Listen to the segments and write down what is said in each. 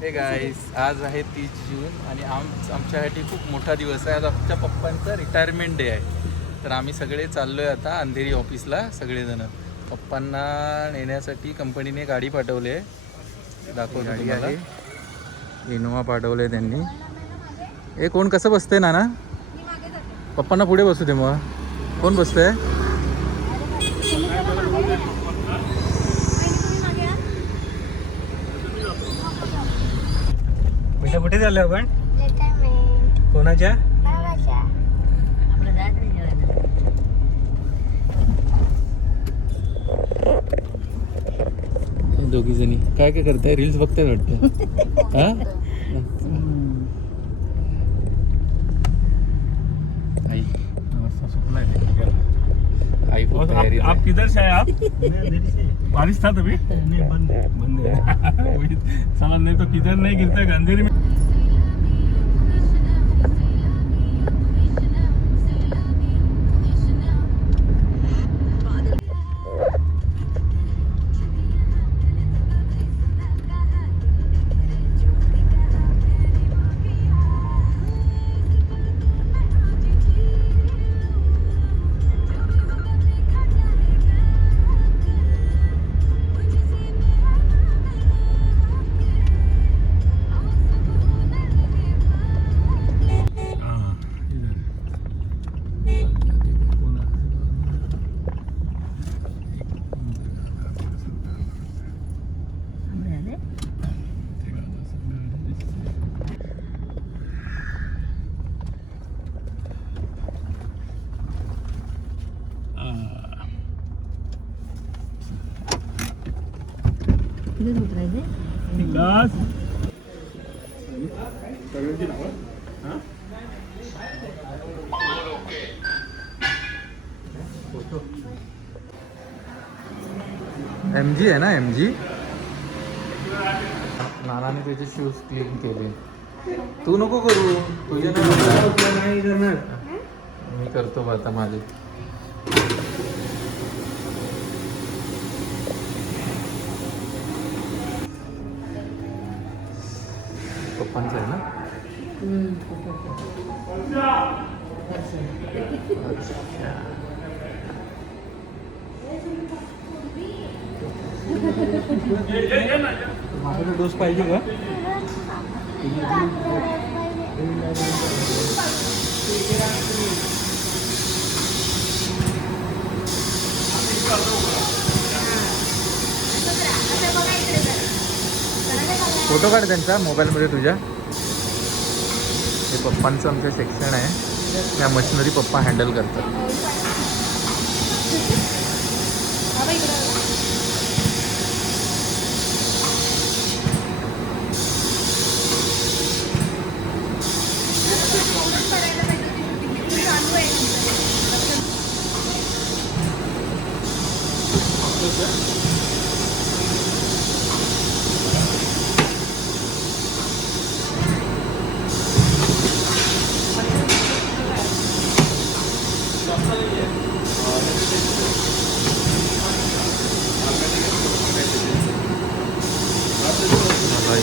Hey guys, आज आहे 30 जून आणि आमच्यासाठी खूप मोठा दिवस आहे. आज आमच्या पप्पांचा रिटायरमेंट डे आहे. तर आम्ही सगळे चाललो आहे आता अंधेरी ऑफिसला सगळेजण. पप्पांना नेण्यासाठी कंपनीने गाडी पाठवली आहे. दाखवतो तुम्हाला. इनोवा पाठवले त्यांनी. हे कोण कसं बसते ना पप्पांना पुढे बसू दे. मग कोण बसतंय? बेटा कुठे चाललो आपण? कोणाच्या? दोघी जणी काय काय करताय? रील्स बघताय वाटतं. हा आई आई खूप तयारी. आप किधर से आए आप? बारिश था तभी? नहीं, बंद है साला, नहीं तो किधर नहीं गिरता अंधेरी में. विकास MG आहे ना? MG. नानाने त्याचे शूज क्लीन केले. तू नको करू, तुझे नाही करणार. मी करतो बा आता माझे. पप्पांचं आहे ना? माझ्याकडे डोस पाहिजे का? फोटो काढ त्यांचा मोबाईलमध्ये तुझ्या. हे पप्पांचं आमचं सेक्शन आहे. या मशिनरी पप्पा हँडल करतात.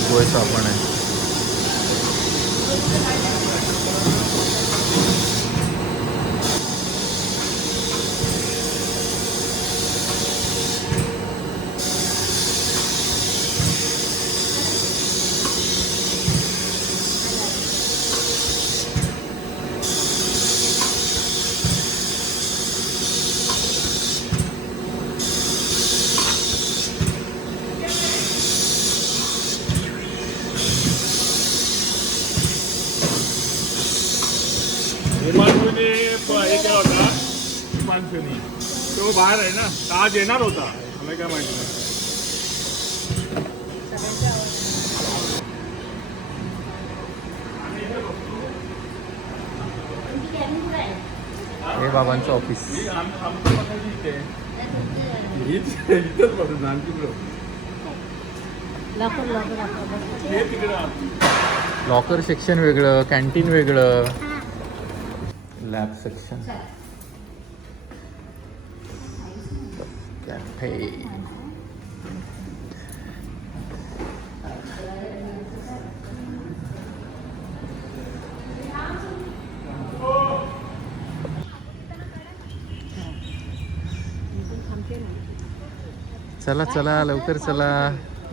गोयचा आपण आहे. तो बाहेर आहे ना, आज येणार होता, मला काय माहिती नाही. हे बाबांचं ऑफिस. लॉकर सेक्शन वेगळं, कॅन्टीन वेगळं, लॅब सेक्शन, कॅफे. चला चला लवकर चला,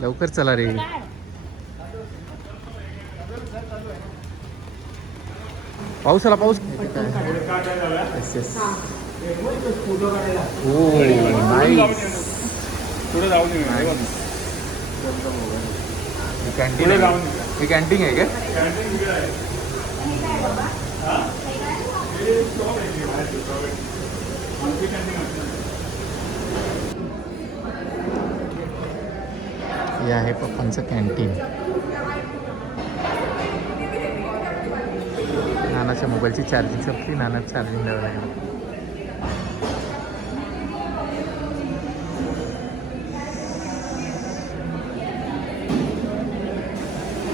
लवकर चला रे. पाऊस आला, पाऊस. Yes, yes. हो नाईस. पुढे जाऊन कॅन्टीन आहे, ही कॅन्टीन आहे का? हे आहे पप्पांचं कॅन्टीन. नानाच्या मोबाईलची चार्जिंग संपली, नाना चार्जिंग लावायला लागली.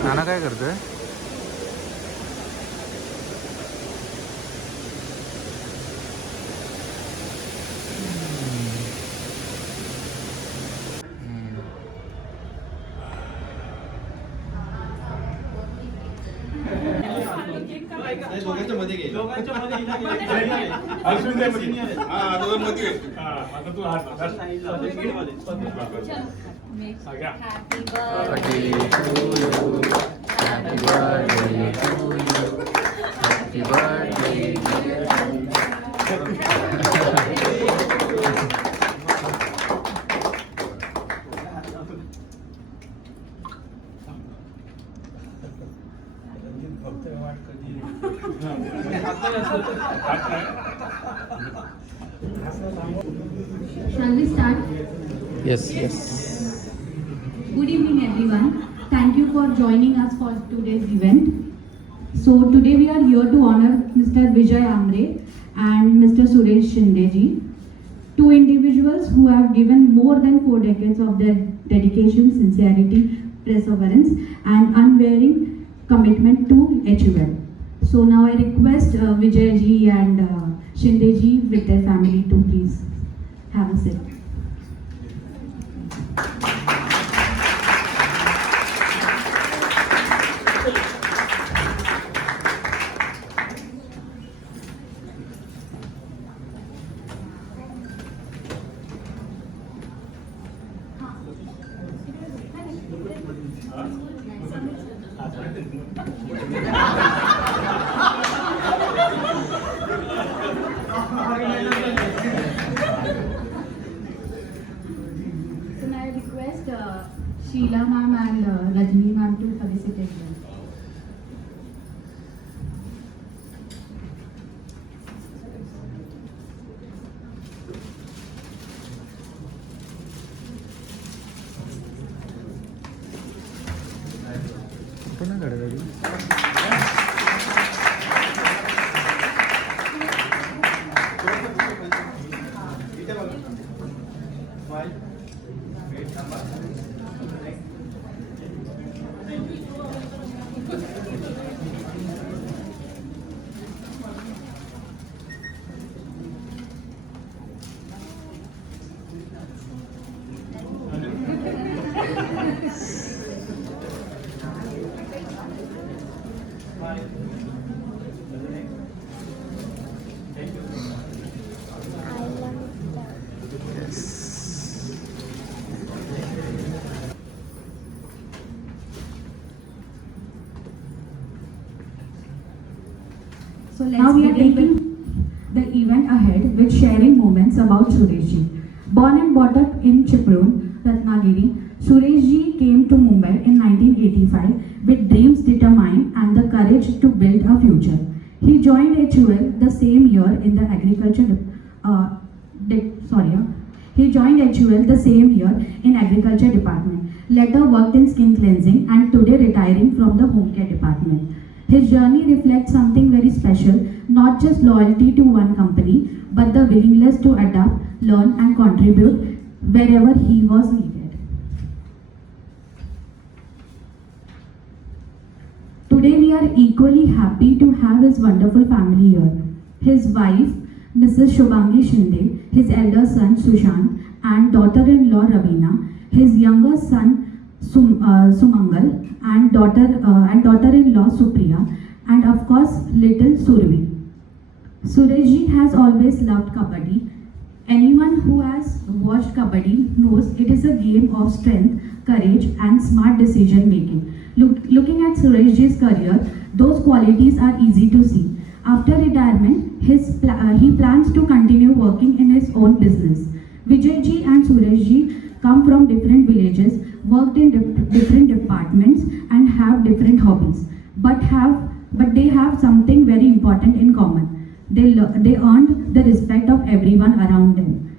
नाना काय करतोय? आता तू हात Happy birthday to you. Happy birthday to you. Happy birthday Shall we start? Yes, yes. Good evening, everyone. Thank you for joining us for today's event. So today we are here to honor Mr. Vijay Amre and Mr. Suresh Shindeji, two individuals who have given more than 4 decades of their dedication, sincerity, perseverance, and unwavering commitment to HUL. So now I request Vijay ji and Shinde ji with their family to please have a seat. So now I request Sheila ma'am and Rajni ma'am to felicitate them. पुन्हा काढा. So now we are taking the event ahead with sharing moments about Sureshji. Born and brought up in Chiprun, Ratnagiri, Sureshji came to Mumbai in 1985 with dreams determined and the courage to build a future. He joined HUL the same year in the He joined HUL the same year in agriculture department. Later worked in skin cleansing and today retiring from the home care department. His journey reflects something very special, not just loyalty to one company, but the willingness to adapt, learn and contribute wherever he was needed. Today we are equally happy to have his wonderful family here. His wife, Mrs. Shubhangi Shinde, his elder son Sushant and daughter-in-law Ravina, his younger son Sumangal and daughter-in-law Supriya, and of course little Survi. Sureshji has always loved kabaddi. Anyone who has watched Kabaddi knows it is a game of strength, courage, and smart decision making. Looking at Sureshji's career, those qualities are easy to see. After retirement, he plans to continue working in his own business. Vijayji and Sureshji come from different villages, worked in different departments, and have different hobbies, but they have something very important in common. They earned the respect of everyone around them.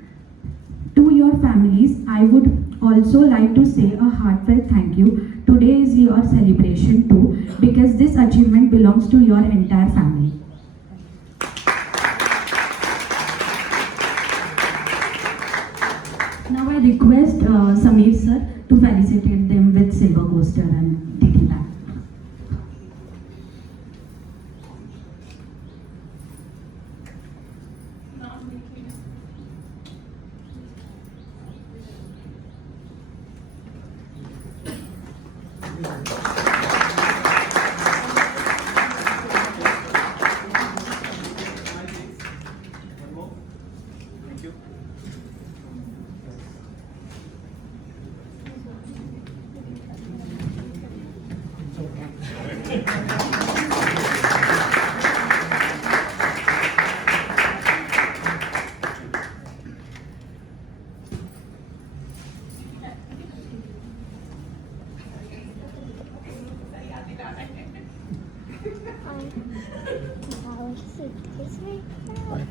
To your families, I would also like to say a heartfelt thank you. Today is your celebration too, because this achievement belongs to your entire family. Now I request Sameer sir to felicitate them with silver coaster and take it back.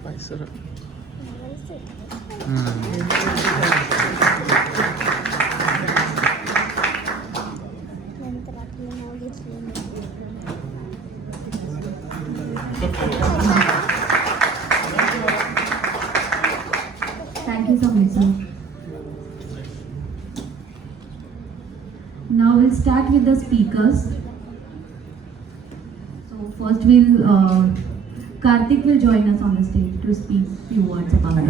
पाय sir Thank you so much, sir. Now we'll start with the speakers. So first Karthik will join us on the stage to speak few words about it.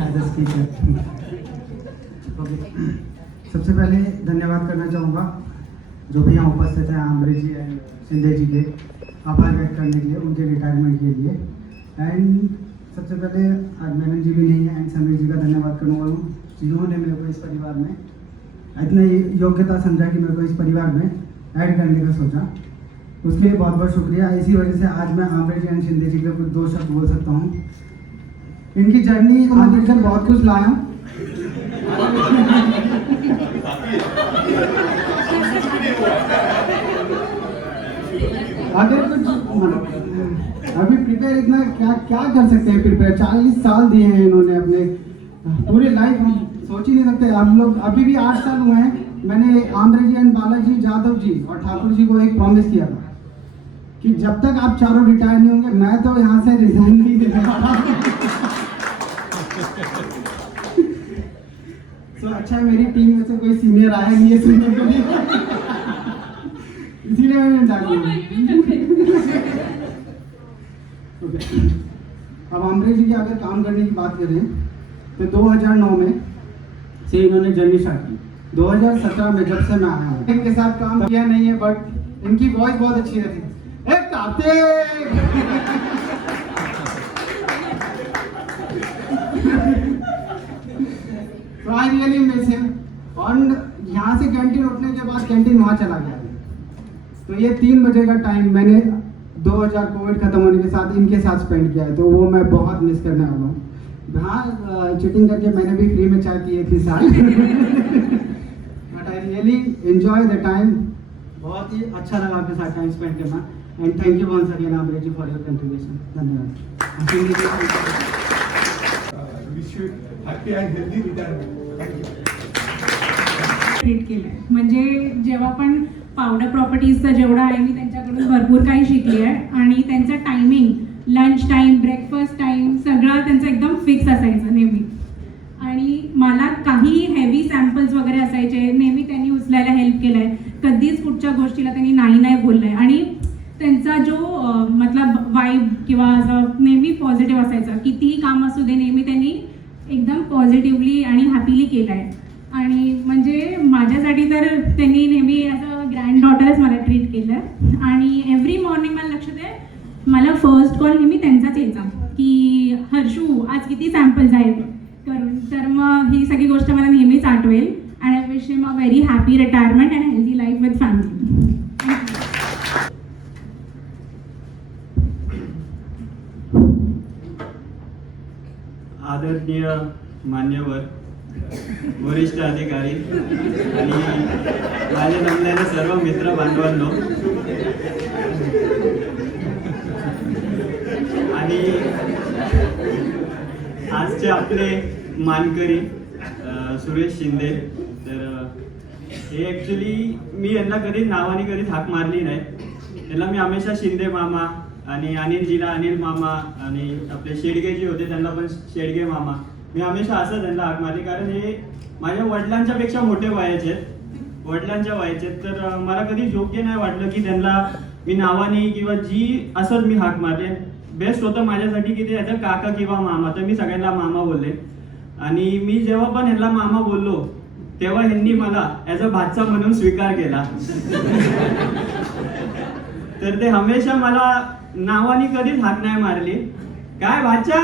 सबसे पहले धन्यवाद करना चाहूँगा जो भी यहाँ उपस्थित हैं आमरे जी एंड शिंदे जी के आभार व्यक्त करने के लिए उनके रिटायरमेंट के लिए। एंड सबसे पहले आज मैनन जी भी नहीं है एंड समीर जी का धन्यवाद करूँगा जिन्होंने मेरे को इस परिवार में इतना योग्यता समझा कि मेरे को इस परिवार में ऐड करने का सोचा, उसके लिए बहुत बहुत शुक्रिया। इसी वजह से आज मैं आमरे जी एंड शिंदे जी के कुछ 2 शब्द बोल सकता हूँ। इनकी जर्नी को मैं देखकर बहुत कुछ लाया हूँ। अगर कुछ अभी प्रिपेयर इतना क्या कर सकते हैं, प्रिपेयर 40 साल दिए हैं इन्होंने अपने पूरे लाइफ, हम सोच ही नहीं सकते। हम लोग अभी भी 8 साल हुए हैं। मैंने आमरे जी एंड बालाजी जादव जी और ठाकुर जी को एक प्रॉमिस किया था कि जब तक आप चारों रिटायर नहीं होंगे मैं तो यहाँ से रिजाइन नहीं देने वाला। तो अच्छा है मेरी टीम में से कोई सीनियर आया नहीं है सुनने के लिए, इसीलिए मैंने डाल अब आमरे जी के अगर काम करने की बात करें तो 2009 में से इन्होंने जर्नी स्टार्ट की। 2017 में जब से मैं आया हूँ इनके साथ काम किया नहीं है, बट इनकी वॉइस बहुत अच्छी रहती है। एक कार्तिक तो आई रियली मिस हिम। और यहाँ से कैंटीन उठने के बाद कैंटीन वहाँ चला गया। तो ये 3 बजे का टाइम मैंने 2000 कोविड खत्म होने के साथ इनके साथ स्पेंड किया है, तो वो मैं बहुत मिस करने वाला हूँ। हाँ, चीटिंग करके मैंने भी फ्री में चाय पी थी साल। But I really enjoy the time. बहुत ही अच्छा लगा आपके साथ टाइम स्पेंड करना। And thank you once again Amre ji for your contribution. धन्यवाद। Happy and healthy retirement. Thank you. Treat केलंय म्हणजे जेव्हा पण पावडर प्रॉपर्टीजचं जेवढं आहे मी त्यांच्याकडून भरपूर काही शिकली आहे आणि त्यांचं timing, lunch time, breakfast time सगळं त्यांचं एकदम फिक्स असायचं नेहमी। आणि मला काही हेवी सॅम्पल्स वगैरे असायचे नेहमी त्यांनी उचलायला हेल्प केलं आहे। कधीच कुठच्या गोष्टीला त्यांनी नाही बोललं आहे। आणि त्यांचा जो मतलब वाईब किंवा असं नेहमी पॉझिटिव्ह असायचं। कितीही काम असू दे नेहमी त्यांनी एकदम पॉझिटिव्हली आणि हॅपीली केलं आहे। आणि म्हणजे माझ्यासाठी तर त्यांनी नेहमी असं ग्रँड डॉटरच मला ट्रीट केलं। आणि एव्हरी मॉर्निंग मला लक्षात आहे मला फर्स्ट कॉल नेहमी त्यांचाच यायचा की हर्षू आज किती सॅम्पल्स आहेत करून तर मग ही सगळी गोष्ट मला नेहमीच आठवेल. And I wish him a very happy retirement and healthy life with family. आदरणीय मान्यवर वरिष्ठ अधिकारी आणि माझे जमलेले सर्व मित्र बांधवांनो आणि आजचे आपले मानकरी सुरेश शिंदे. तर हे ॲक्च्युली मी यांना कधी नावाने कधी हाक मारली नाही. यांना मी हमेशा शिंदे मामा आणि अनिलजीला अनिल मामा आणि आपले शेडगे जे होते त्यांना पण शेडगे मामा, मी हमेशा असं त्यांना हाक मारली कारण हे माझ्या वडिलांच्या पेक्षा मोठे वयाचे आहेत, वडिलांच्या वयाचे आहेत. तर मला कधी योग्य नाही वाटलं की त्यांना मी नावाने किंवा जी असंच मी हाक मारले. बेस्ट होतं माझ्यासाठी की ते याचं काका किंवा मामा, तर मी सगळ्यांना मामा बोलले. आणि मी जेव्हा पण ह्यांना मामा बोललो तेव्हा ह्यांनी मला ॲज अ भाचा म्हणून स्वीकार केला. तर ते हमेशा मला नावाने कधीच हाक नाही मारली, काय भाचा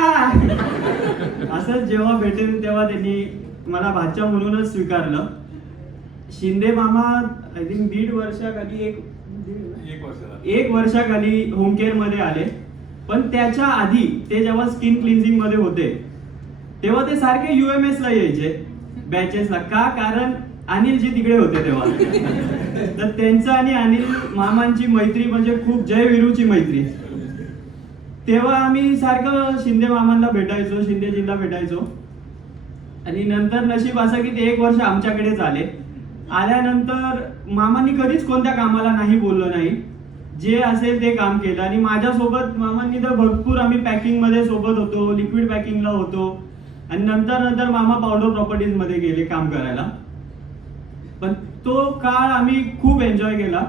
असंच जेव्हा भेटेल तेव्हा त्यांनी मला भाचा म्हणूनच स्वीकारलं. शिंदे मामा आय थिंक 1.5 वर्षाखाली एक वर्षाखाली होम केअर मध्ये आले. पण त्याच्या आधी ते जेव्हा स्किन क्लिन्झिंग मध्ये होते तेव्हा ते सारखे UMS ला यायचे बॅचेसला. का? कारण अनिलजी तिकडे होते तेव्हा. तर त्यांचं आणि अनिल मामांची मैत्री म्हणजे खूप जयवीरूची मैत्री. तेव्हा आम्ही सारखं शिंदे मामांना भेटायचो, शिंदेजींना भेटायचो. आणि नंतर नशीब असं की ते 1 वर्ष आमच्याकडेच आले. आल्यानंतर मामांनी कधीच कोणत्या कामाला नाही बोललो नाही, जे असेल ते काम केलं. आणि माझ्यासोबत मामांनी तर भरपूर आम्ही पॅकिंग मध्ये सोबत होतो, लिक्विड पॅकिंगला होतो. आणि नंतर मामा पावडर प्रॉपर्टीज मध्ये गेले काम करायला. पण तो काळ आम्ही खूप एन्जॉय केला.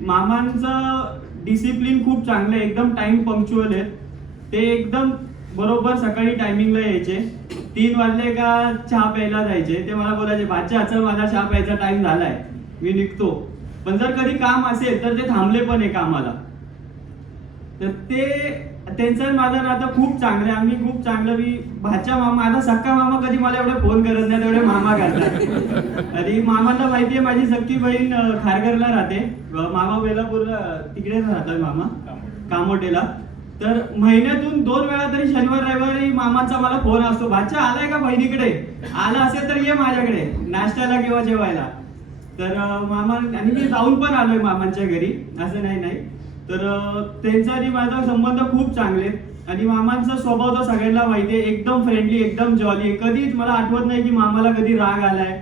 मामांचं डिसिप्लिन खूप चांगलं आहे, एकदम टाइम पंक्च्युअल आहे. ते एकदम बरोबर सकाळी टायमिंगला यायचे. 3 वाजले का चहा प्यायला जायचे. ते मला बोलायचे भाच्या चल माझा चहा प्यायचा टाइम झालाय, मी निघतो. पण जर कधी काम असेल तर ते थांबले पण आहे कामाला. तर ते त्यांचं माझं नातं खूप चांगलं आहे. आम्ही खूप चांगलं, मी भाच्या मामा, माझा सक्का मामा कधी मला एवढे फोन करत नाही तेवढे मामा करतात. आणि मामाला माहितीये माझी सक्की बहीण खारघरला राहते, मामा बेलापूरला तिकडेच राहतात मामा कामोटेला. तर महिन्यातून 2 वेळा तरी शनिवार रविवारी मामाचा मला फोन असतो, भाच्या आलाय का बहिणीकडे, आला असेल तर ये माझ्याकडे नाश्त्याला किंवा जेवायला. तर मामा, आणि मी जाऊन पण आलोय मामांच्या घरी, असं नाही. तर त्यांचा आणि माझा संबंध खूप चांगले. आणि मामांचा स्वभाव तर सगळ्यांना माहिती आहे, एकदम फ्रेंडली, एकदम जॉली. कधीच मला आठवत नाही की मामाला कधी राग आलाय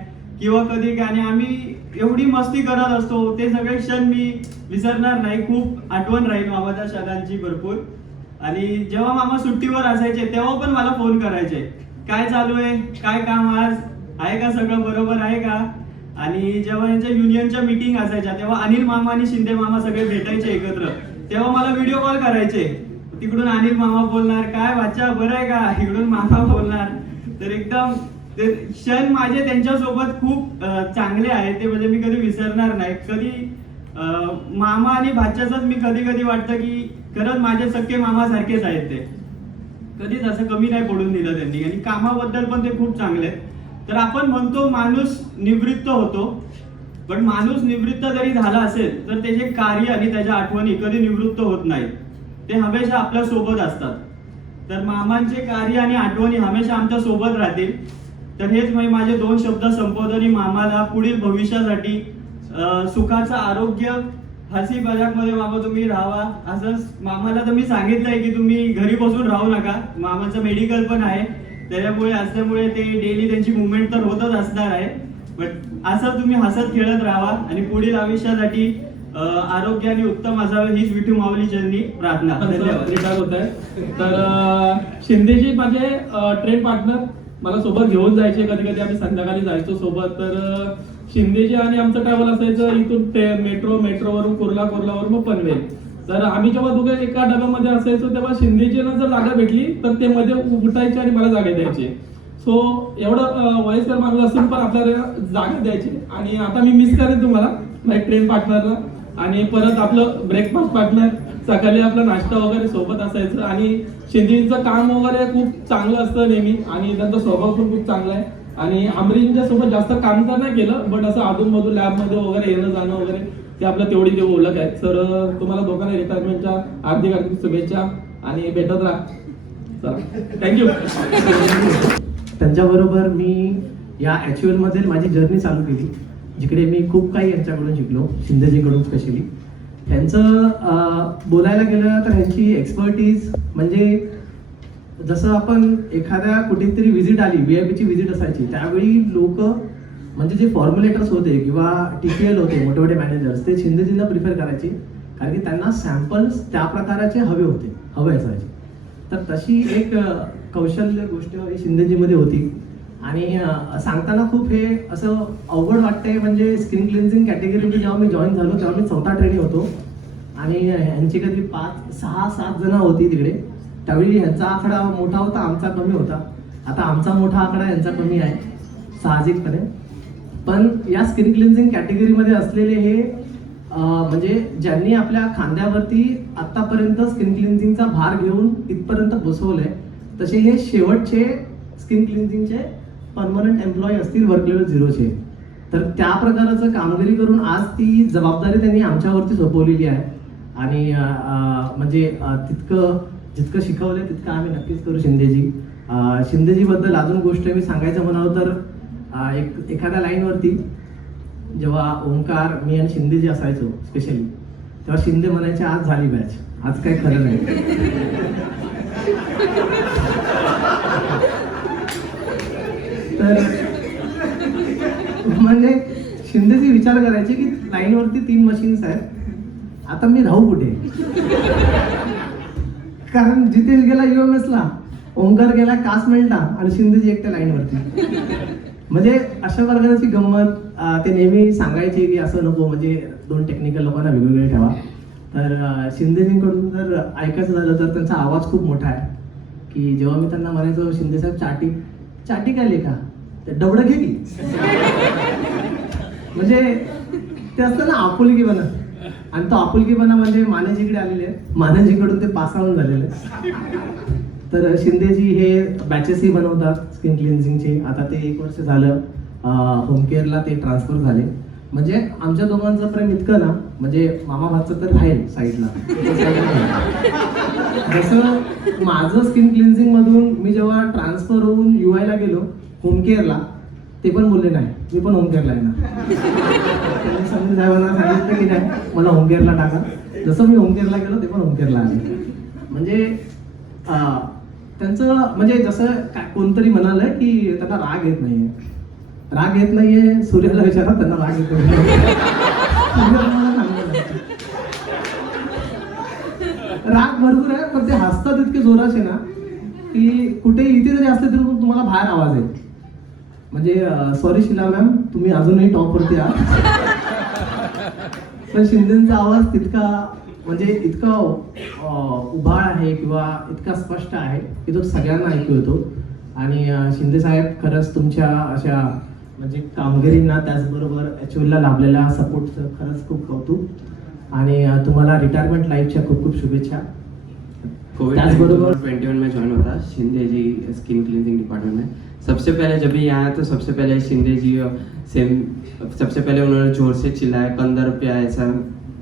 किंवा कधी काय. आणि आम्ही एवढी मस्ती करत असतो, ते सगळे क्षण मी विसरणार नाही. खूप आठवण राहील मामाच्या क्षणांची भरपूर. आणि जेव्हा मामा सुट्टीवर असायचे तेव्हा पण मला फोन करायचे, काय चालू आहे, काय काम आज आहे का, सगळं बरोबर आहे का. आणि जेव्हा यांच्या युनियनच्या मीटिंग असायच्या तेव्हा अनिल मामा आणि शिंदे मामा सगळे भेटायचे एकत्र, तेव्हा मला व्हिडिओ कॉल करायचे. तिकडून अनिल मामा बोलणार, काय बच्चा बरं आहे का, इकडून मामा बोलणार. तर एकदम ते क्षण माझे त्यांच्यासोबत खूप चांगले आहेत, ते म्हणजे मी कधी विसरणार नाही. कधी मामा आणि भाच्याचाच मी कधी कधी वाटतं की खरंच माझे सख्खे मामा सारखेच आहेत. ते कधीच असं कमी नाही पडून दिलं त्यांनी. आणि कामाबद्दल पण ते खूप चांगले आहेत. तर आपण म्हणतो माणूस निवृत्त होतो, पण माणूस निवृत्त जरी झाला असेल तर त्याचे कार्य आणि त्याच्या आठवणी कधी निवृत्त होत नाहीत, ते हमेशा आपल्या सोबत असतात. तर मामांचे कार्य आणि आठवणी हमेशा आमच्या सोबत राहतील. तर हेच मी माझे 2 शब्द संपवतो आणि मामाला पुढील भविष्यासाठी सुखाचं आरोग्य, हसी मजाक मध्ये मामा तुम्ही राहावा. असंच मामाला तर मी सांगितलंय की तुम्ही घरी बसून राहू नका, मामाचं मेडिकल पण आहे, त्याच्यामुळे असल्यामुळे ते डेली त्यांची मुवमेंट तर होतच असणार आहे. बट असं तुम्ही हसत खेळत राहावा आणि पुढील आयुष्यासाठी आरोग्य आणि उत्तम असावे हीच विठू माऊली चरणी प्रार्थना. धन्यवाद. रिटायर होत आहे. तर शिंदेजी माझे ट्रेन पार्टनर, मला सोबत घेऊन जायचे, कधी कधी आम्ही संध्याकाळी जायचो सोबत. तर शिंदेजी आणि आमचं ट्रॅव्हल असायचं इथून मेट्रोवरून कुर्लावरून मग पनवेल. तर आम्ही जेव्हा दोघे एका डब्यामध्ये असायचो तेव्हा शिंदेजींना जर जागा भेटली तर ते मध्ये उठायचे आणि मला जागा द्यायचे. सो एवढं वयस्कर माणूस असून पण आपल्याला जागा द्यायची. आणि आता मी मिस करेन तुम्हाला, माझ्या ट्रेन पार्टनरला. आणि परत आपलं ब्रेकफास्ट पार्टनर, सकाळी आपला नाश्ता वगैरे सोबत असायचं. आणि शिंदेजींचं काम वगैरे खूप चांगलं असतं नेहमी आणि त्यांचा स्वभाव पण खूप चांगला आहे. आणि आमरेजींच्या सोबत जास्त काम तर नाही केलं, बट असं अधूनमधून लॅबमध्ये वगैरे येणं जाणं वगैरे ते आपलं तेवढी ते ओळख आहे. सर तुम्हाला दोघांना रिटायरमेंटच्या हार्दिक शुभेच्छा आणि भेटत राहा. चला, थँक्यू. त्यांच्याबरोबर मी या ॲच्युअलमध्ये माझी जर्नी चालू केली, जिकडे मी खूप काही यांच्याकडून शिकलो, शिंदेजीकडून स्पेशली. त्यांचं बोलायला गेलं तर ह्यांची एक्सपर्टीज म्हणजे जसं आपण एखाद्या कुठेतरी व्हिजिट आली, VIP ची व्हिजिट असायची, त्यावेळी लोक म्हणजे जे फॉर्म्युलेटर्स होते किंवा TPL होते, मोठे मोठे मॅनेजर्स, ते शिंदेजींना प्रिफर करायचे, कारण की त्यांना सॅम्पल्स त्या प्रकाराचे हवे असायचे. तर तशी एक कौशल्य गोष्ट ही शिंदेजीमध्ये होती. आणि सांगताना खूप हे असं अवघड वाटतंय, म्हणजे स्किन क्लिन्झिंग कॅटेगरीमध्ये जेव्हा मी जॉईन झालो तेव्हा मी 4था ट्रेनी होतो आणि ह्यांची कधी 5, 6, 7 जण होती तिकडे. त्यावेळी ह्यांचा आकडा मोठा होता, आमचा कमी होता. आता आमचा मोठा आकडा यांचा कमी आहे साहजिकपणे. पण या स्किन क्लिन्झिंग कॅटेगरीमध्ये असलेले हे म्हणजे ज्यांनी आपल्या खांद्यावरती आतापर्यंत स्किन क्लिन्झिंगचा भार घेऊन इथपर्यंत बसवलंय, तसे हे शेवटचे स्किन क्लिन्झिंगचे परमनंट एम्प्लॉई असतील वर्क लेवल 0चे. तर त्या प्रकाराचं कामगिरी करून आज ती जबाबदारी त्यांनी आमच्यावरती सोपवलेली आहे. आणि म्हणजे जितकं शिकवलंय तितकं आम्ही नक्कीच करू. शिंदेजीबद्दल अजून गोष्ट मी सांगायचं म्हणावं तर एखाद्या लाईनवरती जेव्हा ओंकार, मी आणि शिंदेजी असायचो स्पेशली, तेव्हा शिंदे म्हणायचे आज झाली बॅच, आज काय खरं नाही. तर म्हणजे शिंदेजी विचार करायचे की लाईनवरती 3 मशीन्स आहेत, आता मी राहू कुठे. कारण जितेश गेला UMS ला, ओंकार गेला कासमेलला आणि शिंदेजी एकट्या लाईनवरती. म्हणजे अशा प्रकारची गंमत ते नेहमी सांगायचे की असं नको, म्हणजे 2 टेक्निकल लोकांना वेगवेगळे ठेवा. तर शिंदेजींकडून जर ऐकायचं झालं तर त्यांचा आवाज खूप मोठा आहे, की जेव्हा मी त्यांना म्हणायचो शिंदे साहेब चाटी काय लेखा, ते डबडं घे की. म्हणजे ते असतं ना आपुलकीपणा, आणि तो आपुलकीपणा म्हणजे मानेजीकडे आलेले आहे, मानेजीकडून ते पास आउट झालेले. तर शिंदेजी हे बॅचेसही बनवतात स्किन क्लिन्झिंगचे. आता ते 1 वर्ष झालं होमकेअरला ते ट्रान्सफर झाले. म्हणजे आमच्या दोघांचं प्रेम इतकं ना, म्हणजे मामा भाचं तर राहील साईडला. जसं माझं स्किन क्लिन्झिंग मधून मी जेव्हा ट्रान्सफर होऊन UI ला गेलो होमकेअरला, ते पण बोलले नाही मी पण होमकेअरला आहे ना. त्यांनी समजून साहेबांना सांगितलं की नाही मला होमकेअरला टाका. जसं मी होमकेअरला गेलो ते पण होमकेअरला आले. म्हणजे त्यांचं म्हणजे जसं कोणतरी म्हणालंय की त्यांना राग येत नाहीये. सूर्याला विचारा त्यांना राग येतो. राग भरपूर आहे, पण ते हसतात इतके जोराचे ना की कुठे इथे जरी असले तरी तुम्हाला बाहेर आवाज आहे. म्हणजे सॉरी शिला मॅम, तुम्ही अजूनही टॉपवरती आहात. पण शिंदेचा आवाज तितका म्हणजे इतका उभाळ आहे किंवा इतका स्पष्ट आहे की तो सगळ्यांना ऐकू येतो. आणि शिंदे साहेब, खरंच तुमच्या अशा म्हणजे कामगिरींना, त्याचबरोबर ॲच्युअलला लाभलेल्या सपोर्टचं खरंच खूप कौतुक. आणि तुम्हाला रिटायरमेंट लाईफच्या खूप खूप शुभेच्छा. कोविड 21 में ज्वाइन होता शिंदे जी स्किन क्लींजिंग डिपार्टमेंट में. सबसे पहले जब भी आया तो सबसे पहले शिंदे जी सबसे पहले उन्होंने जोर से चिल्लाया, 15 रुपया ऐसा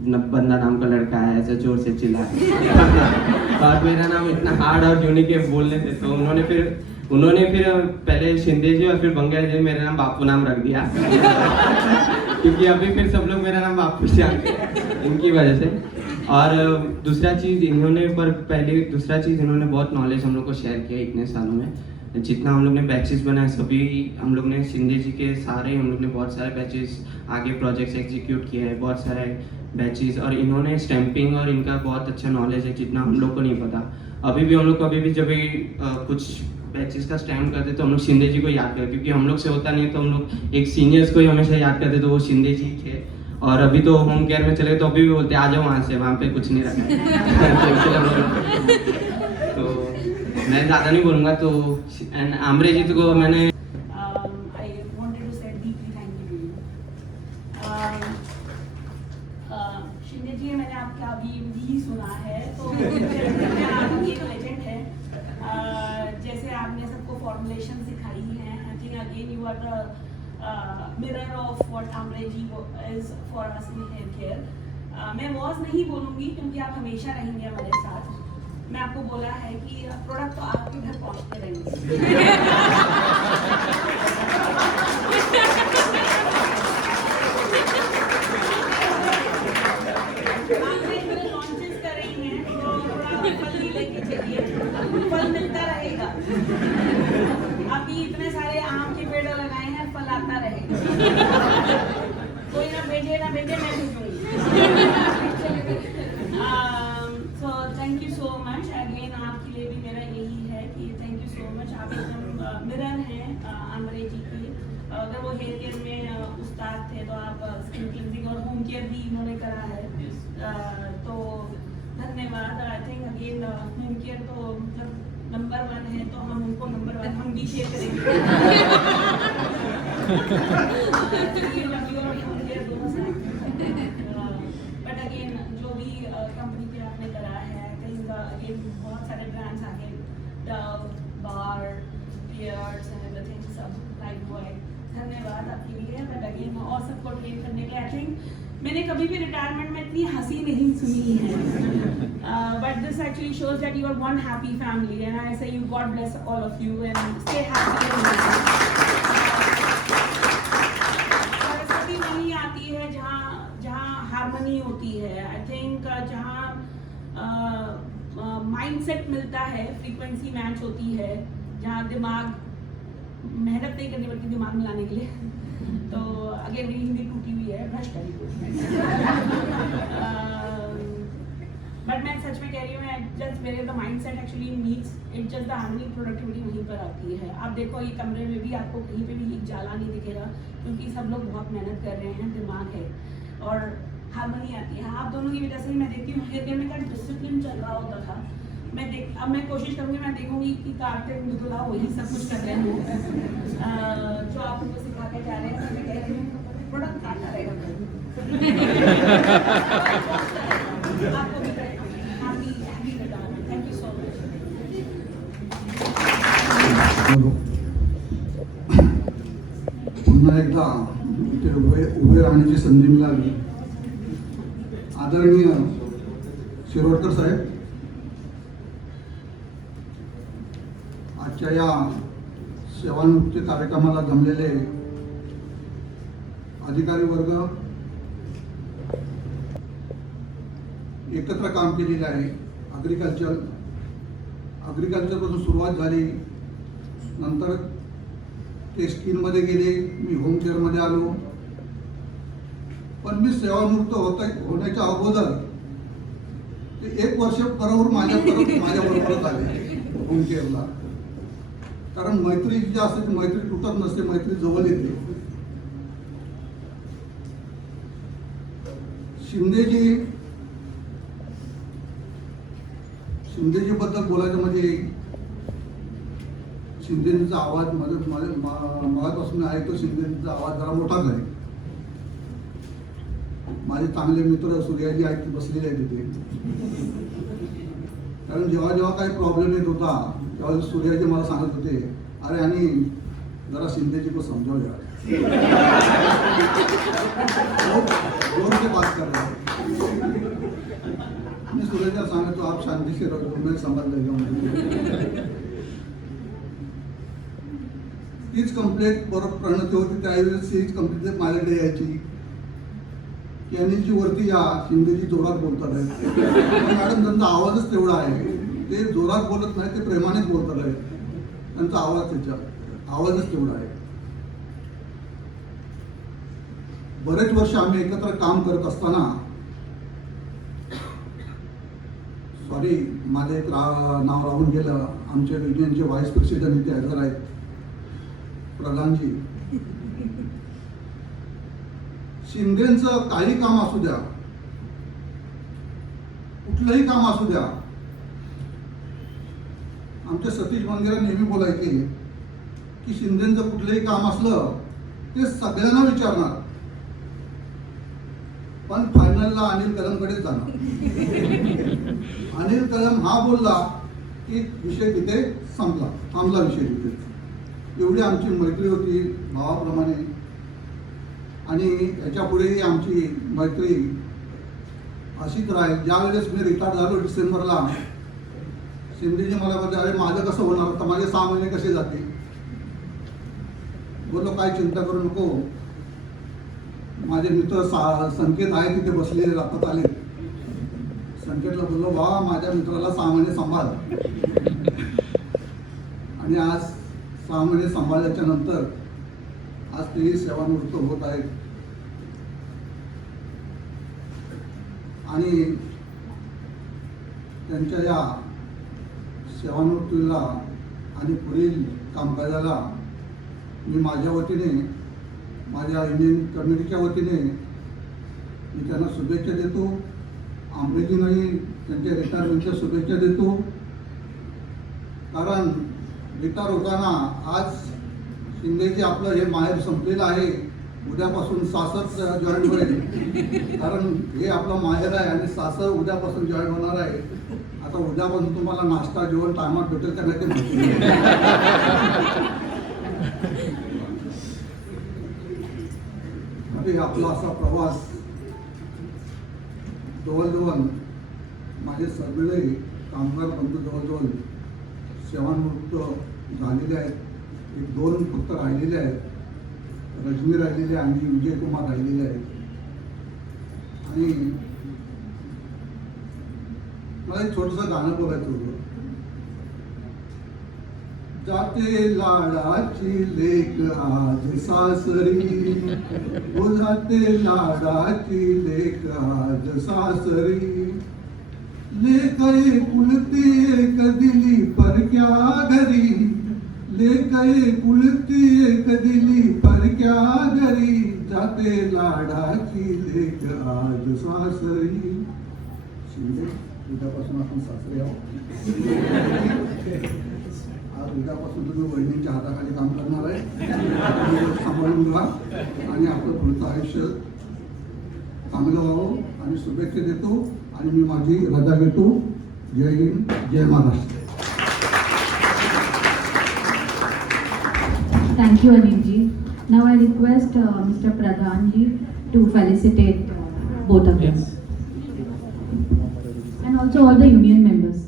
बंदा नाम का लड़का है, ऐसा जोर से चिल्लाया. और मेरा नाम इतना हार्ड और यूनिक है बोलने थे, तो उन्होंने फिर पहले शिंदे जी और फिर बंगाल जी मेरा नाम बापू नाम रख दिया. क्योंकि अभी फिर सब लोग मेरा नाम बापू से आते इनकी वजह से. और दूसरा चीज़ इन्होंने बहुत नॉलेज हम लोग को शेयर किया इतने सालों में. जितना हम लोग ने बैचेस बनाए सभी हम लोग ने शिंदे जी के सारे हम लोग ने बहुत सारे बैचेस आगे प्रोजेक्ट्स एग्जीक्यूट किए हैं, बहुत सारे बैचेस. और इन्होंने स्टैंपिंग और इनका बहुत अच्छा नॉलेज है जितना हम लोग को नहीं पता. अभी भी हम लोग को जब भी कुछ बैचेस का स्टैम्प करते तो हम लोग शिंदे जी को याद करते, क्योंकि हम लोग से होता नहीं तो हम लोग एक सीनियर्स को ही हमेशा याद करते, तो वो शिंदे जी थे. और अभी तो होम केयर में चले तो अभी भी बोलते आ जाओ वहाँ से, वहाँ पे कुछ नहीं रखा है. तो मैं ज़्यादा नहीं बोलूँगा. तो एंड आमरे जी को मैंने I wanted to say deeply thank you to you. Legend है। जैसे आपने सबको फॉर्मुलेशन सिखाई है, I think again you are the mirror of what Amre ji is for us in hair care. मैं वॉज नहीं बोलूँगी क्योंकि आप हमेशा रहेंगे हमारे साथ। मैं आपको बोला है कि प्रोडक्ट तो आपके घर पहुँचते रहेंगे। आपने इतने लॉन्चेस करे हैं तो थोड़ा फल भी लेके चलिए, फल मिलता रहेगा। अभी इतने सारे आम के पेड़ लगाए हैं, फल आता रहेगा। कोई ना भेजे मैं भेजूंगी। So thank you so much again. आपके लिए भी मेरा यही है कि थैंक यू सो मच। आप एकदम मिरर हैं आमरे जी के। अगर वो हेयर केयर में उस्ताद थे तो आप स्किन क्लिनजिंग और होम केयर भी इन्होंने करा है। तो धन्यवाद। आई थिंक अगेन होम केयर तो मतलब नंबर 1 है, तो हम उनको नंबर 1 हम भी शेयर करेंगे। बट अगेन जो भी कंपनी पे आपने करा है, आई थिंक अगेन बहुत सारे ब्रांड्स आगे, डव, बार, बियर्ड्स एंड एवरीथिंग, सब लाइफ बॉय। धन्यवाद आपके लिए। बट अगेन और सबको ट्रेन करने के आई थिंक मैंने कभी भी रिटायरमेंट में इतनी हंसी नहीं सुनी है। But this actually shows that you are one happy family and I say you God bless all of you and stay happy. Saraswati वहीं आती है जहाँ हार्मनी होती है। आई थिंक जहाँ माइंडसेट मिलता है, फ्रीक्वेंसी मैच होती है, जहाँ दिमाग मेहनत नहीं करनी पड़ती दिमाग मिलाने के लिए। तो अगेन मेरी हिंदी टूटी हुई है, भ्रष्ट है। बट मैं सच में कह रही हूँ, जस्ट मेरे the mindset actually meats it, just the harmony productivity वहीं पर आती है। आप देखो ये कमरे में भी आपको कहीं पे भी एक जाला नहीं दिखेगा क्योंकि सब लोग बहुत मेहनत कर रहे हैं, दिमाग है और हार्मनी आती है। आप दोनों की वजह से मैं देखती हूँ हेयर केयर में का डिसिप्लिन चल रहा होता था। अब मैं कोशिश करूँगी, मैं देखूंगी कि कार्तिक मृदुला वही सब कुछ कर रहे हैं जो आप उनको सिखा के जा रहे हैं। मैं कह रही हूँ प्रोडक्ट काटना रहेगा। आपको भी happy retirement. Thank you so much. पुन्हा एकदा इथे उभे राहण्याची संधी मिळाली। आदरणीय शिरोडकर साहेब, आजच्या या सेवानिवृत्ती कार्यक्रमाला जमलेले अधिकारी वर्ग, एकत्र काम केलेले आहे। ॲग्रिकल्चरपासून सुरुवात झाली, नंतर ते स्किनमध्ये गेले, मी होम केअरमध्ये आलो। पण मी सेवानिवृत्त होण्याच्या अगोदर ते 1 वर्ष बरोबर माझ्याबरोबरच आले होम केअरला। कारण मैत्री जी असते ती मैत्री तुटत नसते, मैत्री जवळ येते। शिंदेजी बद्दल बोलायचं म्हणजे शिंदेजीचा आवाज मगापासून ऐकतो। शिंदेजीचा आवाज जरा मोठाच आहे। माझे चांगले मित्र सूर्याजी आहेत, बसलेले आहेत तिथे। कारण जेव्हा काही प्रॉब्लेम येत होता तेव्हा सूर्याजी मला सांगत होते, अरे आणि जरा शिंदेजी को समजाओ यार, जोर से बात कर रहे हैं। मैं सूर्याजी सांगतो, आप शांति से रहो, मैं समझ लेगा। तीच कंप्लेंट परत प्रणती होती, त्यावेळेस तीच कंप्लेंट माझ्याकडे यायची की अनिलजी वरती या, शिंदेजी जोरात बोलतात आहेत। मॅडम त्यांचा आवाजच तेवढा आहे, ते जोरात बोलत नाही, ते प्रेमानेच बोलतात आहेत। त्यांचा आवाजच तेवढा आहे। बरेच वर्ष आम्ही एकत्र काम करत असताना, सॉरी माझे एक नाव राहून गेलं, आमच्या युनियनचे व्हाईस प्रेसिडेंट इथे हजर आहेत, प्रधानजी। शिंदेचं काही काम असू द्या, कुठलंही काम असू द्या, आमचे सतीश मंगेरा नेहमी बोलायचे की शिंदेचं कुठलंही काम असलं ते सगळ्यांना विचारणार, पण फायनलला अनिल कदमकडेच जाणार। अनिल कदम हा बोलला की विषय तिथे संपला, थांबला विषय तिथे. एवढी आमची मैत्री होती भावाप्रमाणे. आणि याच्या पुढेही आमची मैत्री अशीच राहील. ज्यावेळेस मी रिटायर झालो डिसेंबरला, शिंदेजी मला बोलले, अरे माझं कसं होणार, तर माझे 6 महिने कसे जातील. बोललो काय चिंता करू नको, माझे मित्र संकेत आहे तिथे बसलेले, राहतात आले. संकेतला बोललो, वा माझ्या मित्राला 6 महिने सांभाळ. आणि आज 6 महिने सांभाळल्याच्या नंतर आज तेही सेवानिवृत्त होत आहेत. आणि त्यांच्या या सेवानिवृत्तीला आणि पुढील कामकाजाला मी माझ्या वतीने, माझ्या इंडियन कम्युनिटीच्या वतीने मी त्यांना शुभेच्छा देतो. आंबेजींनाही त्यांच्या रिटायरमेंटच्या शुभेच्छा देतो. कारण रिटायर होताना आज शिंदेजी आपलं हे माहेर संपलेलं आहे, उद्यापासून सासर जॉईन होईल. कारण हे आपलं माहेर आहे आणि सासर उद्यापासून जॉईन होणार आहे. आता उद्यापासून तुम्हाला नाश्ता जेवण टायमात भेटेल का नाही ते माहिती नाही. म्हणजे आपला असा प्रवास जवळजवळ माझे सगळे कामगार बंधू जवळजवळ सेवानिवृत्त झालेले आहेत. 1-2 फक्त राहिलेले आहेत. रजनी राहिलेले आणि विजयकुमार राहिलेले आहेत. आणि मला एक छोटंसं गाणं बोलायचं होतं. जाते लाडाची लेक आज सासरी, हो जाते लाडाची लेक आज सासरी. लेक कुलती एक दिली परक्या घरी, लेक कुलती एक दिली परक्या घरी. जाते लाडाची लेक आज सासरी. शिंदे उद्यापासून आपण सासरे आहोत. आज उद्यापासून तुम्ही वहिनींच्या हाताखाली काम करणार आहे. सांभाळून घ्या आणि आपलं पुढचं आयुष्य चांगलं व्हावं आणि शुभेच्छा देतो. आणि मी माझी रजा घेतो. जय हिंद, जय Maharashtra. Thank you, Anilji. Now I request Mr. Pradhanji to felicitate both of them. And also all the union members.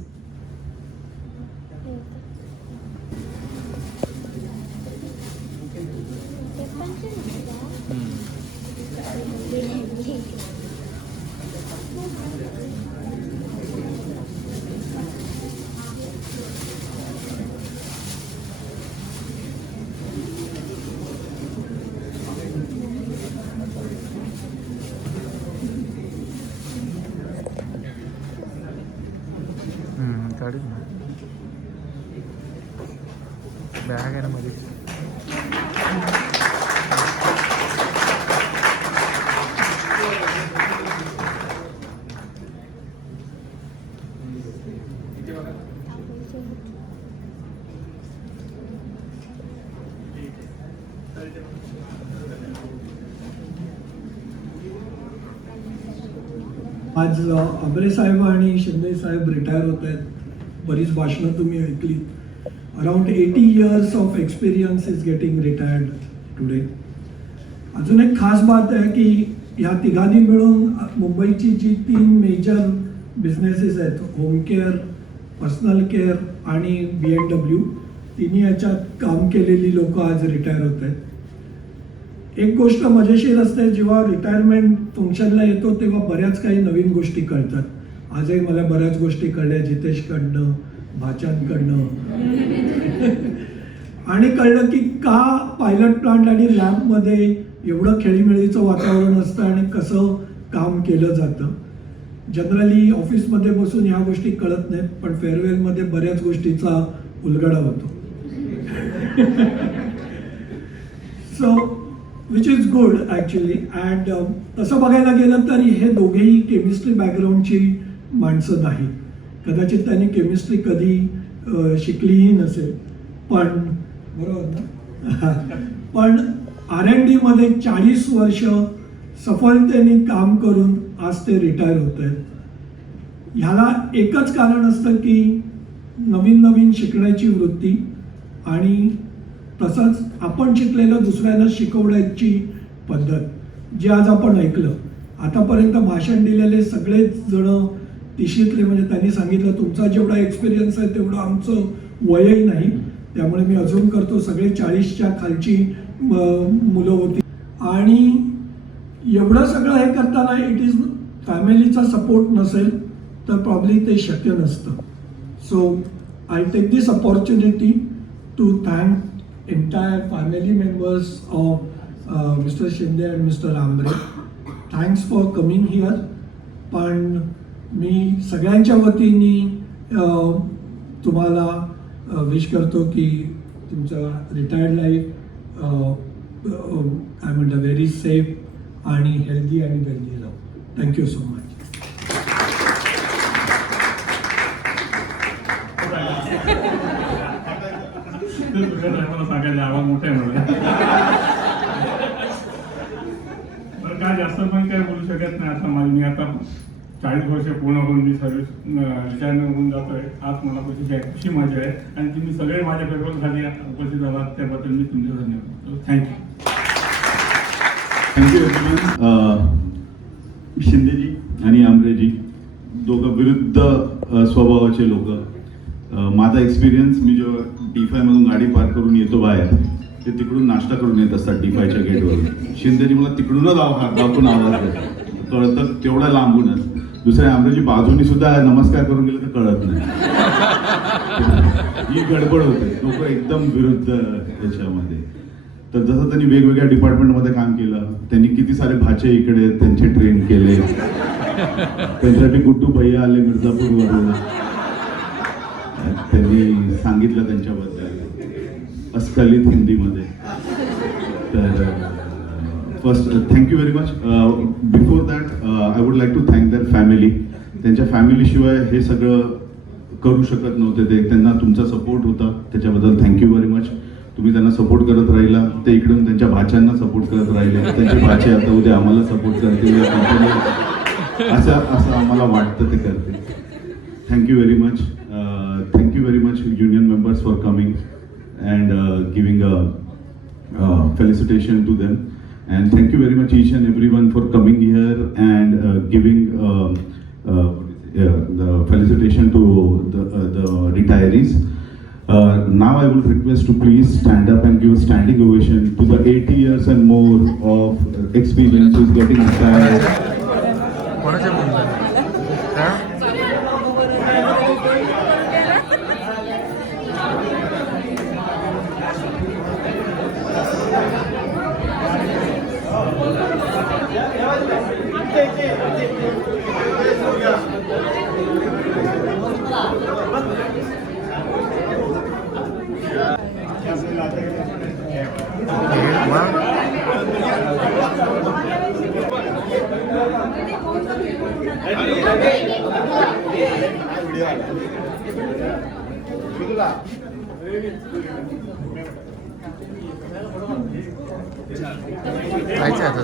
काढीन ना, बॅग आहे ना मध्ये. आज आंबरे साहेब आणि शिंदे साहेब रिटायर होत आहेत. बरीच भाषणं तुम्ही ऐकली. Around 80 years of experience is getting retired today. अजून एक खास बात आहे की ह्या तिघांनी मिळून मुंबईची जी 3 मेजर बिझनेसेस आहेत, होम केअर, पर्सनल केअर आणि B&W, तिन्ही याच्यात काम केलेली लोक आज रिटायर होत आहेत. एक गोष्ट मजेशीर असते, जेव्हा रिटायरमेंट फंक्शनला येतो तेव्हा बऱ्याच काही नवीन गोष्टी कळतात. आजही मला बऱ्याच गोष्टी कळल्या जितेशकडनं, भाच्यांकडनं. आणि कळलं की का पायलट प्लांट आणि लॅबमध्ये एवढं खेळीमेळीचं वातावरण असतं आणि कसं काम केलं जातं. जनरली ऑफिसमध्ये बसून ह्या गोष्टी कळत नाहीत, पण फेअरवेलमध्ये बऱ्याच गोष्टीचा उलगडा होतो. So which is good actually. And तसं बघायला गेलं तर हे दोघेही केमिस्ट्री बॅकग्राऊंडची माणसं नाहीत. कदाचित त्यांनी केमिस्ट्री कधी शिकलीही नसेल, पण बरोबर ना. पण R&D मध्ये 40 वर्ष सफलतेने काम करून आज ते रिटायर होत आहेत. ह्याला एकच कारण असतं की नवीन नवीन शिकण्याची वृत्ती आणि तसंच आपण शिकलेलं दुसऱ्यांना शिकवण्याची पद्धत जी आज आपण ऐकलं. आतापर्यंत भाषण दिलेले सगळेच जण तिशीतले, म्हणजे त्यांनी सांगितलं तुमचा जेवढा एक्सपिरियन्स आहे तेवढं आमचं वयही नाही, त्यामुळे मी अजून करतो. सगळे 40च्या खालची मुलं होती आणि एवढं सगळं हे करताना इट इज फॅमिलीचा सपोर्ट नसेल तर प्रॉब्ली ते शक्य नसतं. So I take this opportunity to thank entire family members of mister Shinde and mister Ambre. Thanks for coming here. पण मी सगळ्यांच्या वतीने तुम्हाला विश करतो की तुमचं रिटायर्ड लाईफ आय म्हणतो व्हेरी सेफ आणि हेल्दी आणि वेल्दी राहू. Thank you so much. मला सांगायला आवाज मोठा आहे मला. तर काय जास्त पण काय बोलू शकत नाही. आता मी आता 40 वर्ष पूर्ण होऊन मी सर्व्हिस रिटायरमेंट होऊन जातोय. आज मला खुशी मजा आहे आणि तुम्ही सगळे माझ्या पेपरसाठी उपस्थित आहात त्याबद्दल मी तुमचे धन्यवाद. थँक्यू. Thank you everyone. शिंदेजी आणि आंब्रेजी दोघं विरुद्ध स्वभावाचे लोक. माझा एक्सपिरियन्स, मी जेव्हा D5 मधून गाडी पार्क करून येतो बाहेर, ते तिकडून नाश्ता करून येत असतात D5च्या गेटवरून. शिंदेजी मला तिकडूनच दाखवून आवाज देतात, कळतं तेवढा लांबूनच. दुसऱ्या आंब्रेजी बाजूनी सुद्धा नमस्कार करून गेलं तर कळत नाही. ही गडबड होते. लोक एकदम विरुद्ध याच्यामध्ये. तर जसं त्यांनी वेगवेगळ्या डिपार्टमेंटमध्ये काम केलं, त्यांनी किती सारे भाचे इकडे त्यांचे ट्रेन केले. त्यांच्यासाठी गुड्डू भैया आले मिर्झापूरवरून, त्यांनी सांगितलं त्यांच्याबद्दल अस्खलित हिंदीमध्ये. तर first thank you very much. Before that I would like to thank that family. त्यांच्या फॅमिलीशिवाय हे सगळं करू शकत नव्हते ते. त्यांना तुमचा सपोर्ट होता, त्याच्याबद्दल थँक्यू व्हेरी मच. तुम्ही त्यांना सपोर्ट करत राहिला. ते इकडून त्यांच्या भाच्यांना सपोर्ट करत राहिले. त्यांचे भाचे आता उद्या आम्हाला सपोर्ट करतील या कंपनीला, असं आम्हाला वाटतं ते करतील. Thank you very much. Thank you very much union members for coming and giving a felicitation to them, and thank you very much each and everyone for coming here and giving the felicitation to the retirees. Now I will request to please stand up and give a standing ovation to the 80 years and more of experience who is getting retired. कोणाच्या मुलाला? जायचं आता